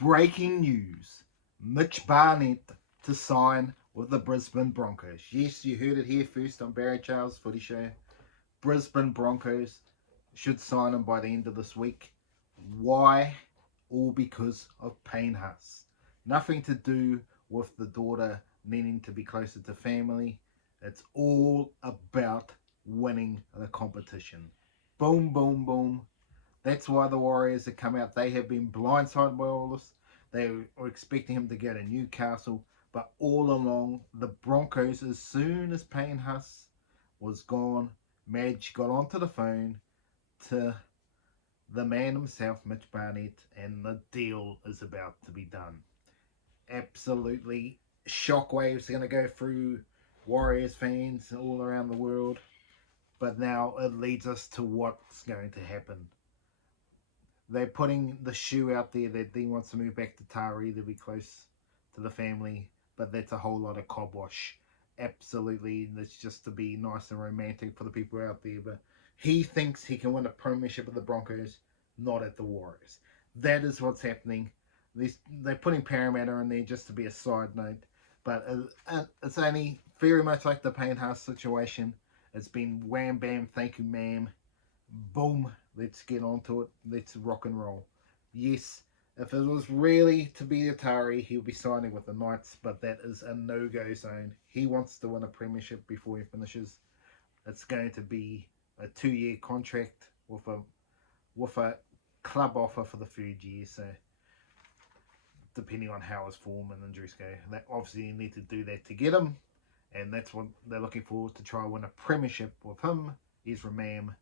Breaking news. Mitch Barnett to sign with the Brisbane Broncos. Yes, you heard it here first on Barry Charles' Footy Show. Brisbane Broncos should sign him by the end of this week. Why? All because of Payne Haas. Nothing to do with the daughter needing to be closer to family. It's all about winning the competition. Boom, boom, boom. That's why the Warriors have come out. They have been blindsided by all this. They were expecting him to go to Newcastle, but all along, the Broncos, as soon as Payne Haas was gone, Madge got onto the phone to the man himself, Mitch Barnett, and the deal is about to be done. Absolutely, shockwaves are going to go through Warriors fans all around the world, but now it leads us to what's going to happen. They're putting the shoe out there that he wants to move back to Taree to be close to the family, but that's a whole lot of cobwash. Absolutely, that's just to be nice and romantic for the people out there, but he thinks he can win a premiership with the Broncos, not at the Warriors. That is what's happening. They're putting Parramatta in there just to be a side note, but it's only very much like the Payne Haas situation. It's been wham bam, thank you ma'am, boom, let's get onto it, let's rock and roll. Yes, if it was really to be Atari, he'll be signing with the Knights, but that is a no-go zone. He wants to win a premiership before he finishes. It's going to be a 2-year contract with a club offer for the third year, so depending on how his form and injuries go. They obviously need to do that to get him, and that's what they're looking for, to try and win a premiership with him, Ezra Mam,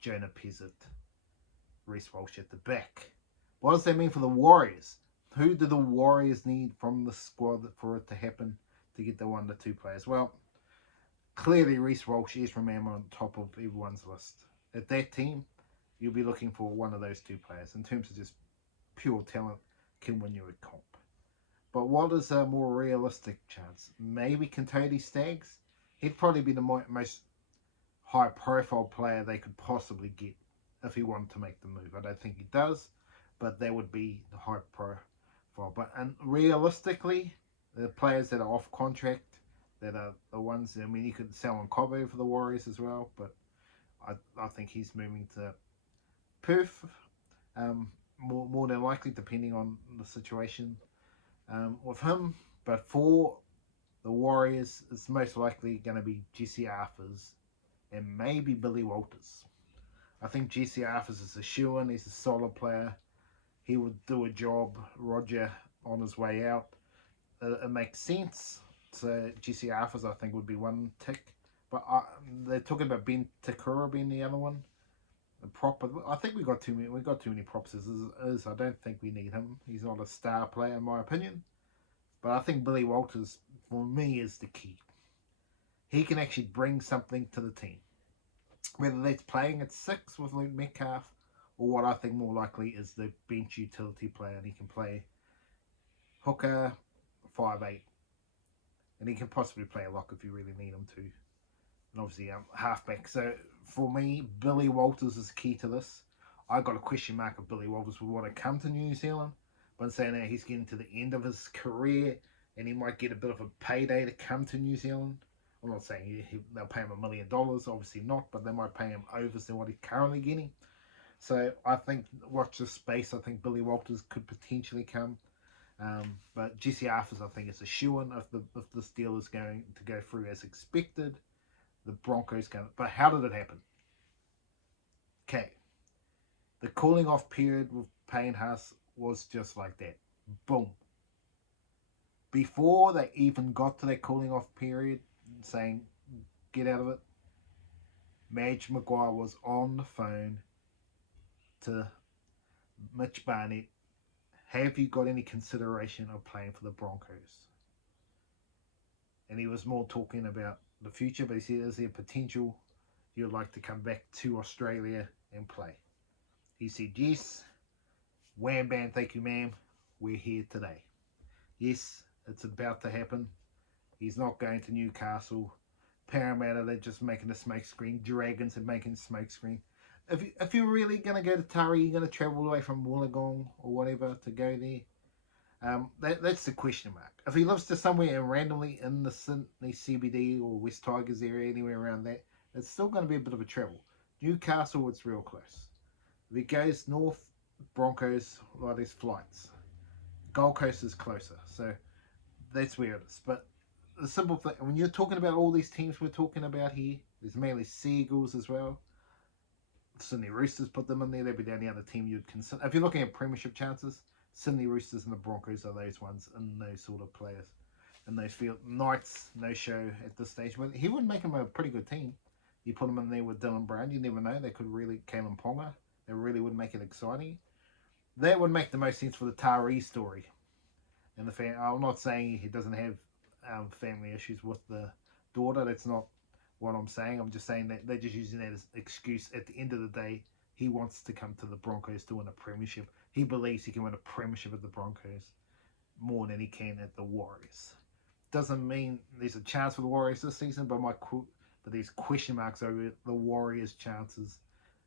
Jonah Pezzett, Reece Walsh at the back. What does that mean for the Warriors? Who do the Warriors need from the squad for it to happen to get the 1 to 2 players? Well, clearly Reece Walsh, Ezra Mam on top of everyone's list. At that team, you'll be looking for one of those 2 players. In terms of just pure talent, can win you a comp. But what is a more realistic chance? Maybe Kentodi Staggs? He'd probably be the most high profile player they could possibly get if he wanted to make the move. I don't think he does, but that would be the high profile. But and realistically, the players that are off contract, that are the ones, I mean, you could sell on Cobo for the Warriors as well, but I think he's moving to Perth, more than likely, depending on the situation with him. But for the Warriors, it's most likely going to be Jesse Arthurs and maybe Billy Walters. I think Jesse Arthurs is a shoo-in. He's a solid player. He would do a job, Roger, on his way out. It makes sense. So Jesse Arthurs, I think, would be one tick. But they're talking about Ben Takura being the other one. The prop, I think we got too many props as is. I don't think we need him. He's not a star player in my opinion. But I think Billy Walters, for me, is the key. He can actually bring something to the team. Whether that's playing at 6 with Luke Metcalf, or what I think more likely is the bench utility player, and he can play hooker, 5'8", and he can possibly play a lock if you really need him to, and obviously halfback. So for me, Billy Walters is key to this. I got a question mark if Billy Walters would want to come to New Zealand, but saying that he's getting to the end of his career and he might get a bit of a payday to come to New Zealand. I'm not saying they'll pay him $1 million, obviously not, but they might pay him over than what he's currently getting. So I think, watch this space. I think Billy Walters could potentially come. But Jesse Arthurs, I think, is a shoo-in if this deal is going to go through as expected. The Broncos can. But how did it happen? Okay. The cooling off period with Payne Haas was just like that. Boom. Before they even got to that cooling off period, saying get out of it, Madge Maguire was on the phone to Mitch Barnett. Have you got any consideration of playing for the Broncos? And he was more talking about the future, but he said, is there potential you'd like to come back to Australia and play? He said yes. Wham bam, thank you ma'am, we're here today. Yes, it's about to happen. He's not going to Newcastle. Parramatta, they're just making a smoke screen. Dragons are making a smoke screen. If you're really going to go to Taree, you're going to travel away from Wollongong or whatever to go there. That's the question mark. If he lives to somewhere randomly in the Sydney CBD or West Tigers area, anywhere around that, it's still going to be a bit of a travel. Newcastle, it's real close. If he goes north, Broncos, well, there's flights. Gold Coast is closer, so that's where it is. But the simple thing, when you're talking about all these teams we're talking about here, there's mainly Seagulls as well. Sydney Roosters put them in there. They'd be the only other team you'd consider. If you're looking at premiership chances, Sydney Roosters and the Broncos are those ones and those sort of players. And those field Knights, no show at this stage. But he would make them a pretty good team. You put them in there with Dylan Brown, you never know. They could really, Kalen Ponga, they really would make it exciting. That would make the most sense for the Taree story. And I'm not saying he doesn't have family issues with the daughter. That's not what I'm saying. I'm just saying that they're just using that as an excuse. At the end of the day, he wants to come to the Broncos to win a premiership. He believes he can win a premiership at the Broncos more than he can at the Warriors. Doesn't mean there's a chance for the Warriors this season, but there's question marks over the Warriors' chances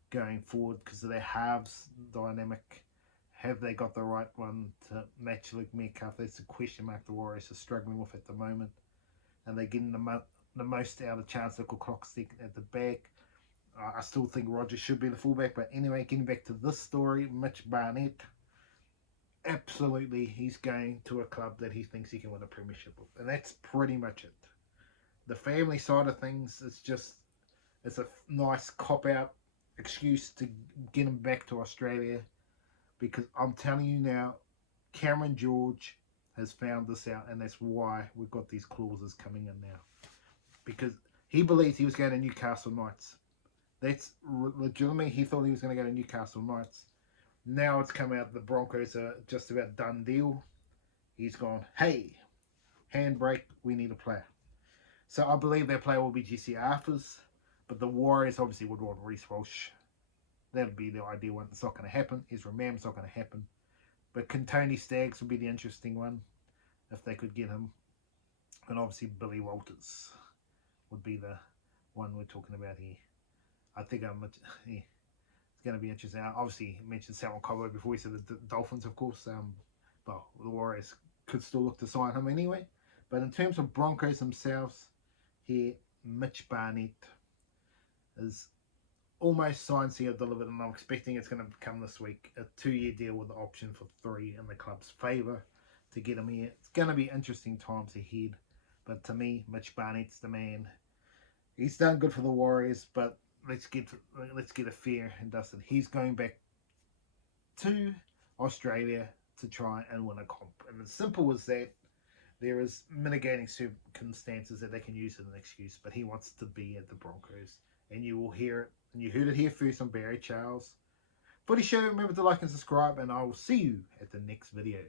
going forward because of their halves dynamic. Have they got the right one to match Luke Metcalf? That's a question mark the Warriors are struggling with at the moment. And they're getting the most out of chance local clock stick at the back. I still think Rogers should be the fullback. But anyway, getting back to this story, Mitch Barnett, absolutely he's going to a club that he thinks he can win a premiership with. And that's pretty much it. The family side of things, it's a nice cop-out excuse to get him back to Australia. Because I'm telling you now, Cameron George has found this out, and that's why we've got these clauses coming in now. Because he believes he was going to Newcastle Knights. That's legitimately, he thought he was going to go to Newcastle Knights. Now it's come out the Broncos are just about done deal. He's gone, hey, handbrake, we need a player. So I believe their player will be Jesse Arthurs, but the Warriors obviously would want Reece Walsh. That would be the ideal one. It's not going to happen. Ezra Mam's not going to happen. But Tony Staggs would be the interesting one if they could get him. And obviously Billy Walters would be the one we're talking about here. I think it's going to be interesting. Obviously, I mentioned Salmon Cobo before. He said the Dolphins, of course. Well, the Warriors could still look to sign him anyway. But in terms of Broncos themselves, here, Mitch Barnett is almost signed, sealed, delivered, and I'm expecting it's going to come this week. A 2-year deal with the option for 3 in the club's favour to get him here. It's going to be interesting times ahead. But to me, Mitch Barnett's the man. He's done good for the Warriors, but let's get a fair and dusted. He's going back to Australia to try and win a comp. And as simple as that, there is mitigating circumstances that they can use as an excuse, but he wants to be at the Broncos. And you will hear it. And you heard it here first on Barry Charles. Footy Show. Remember to like and subscribe, and I will see you at the next video.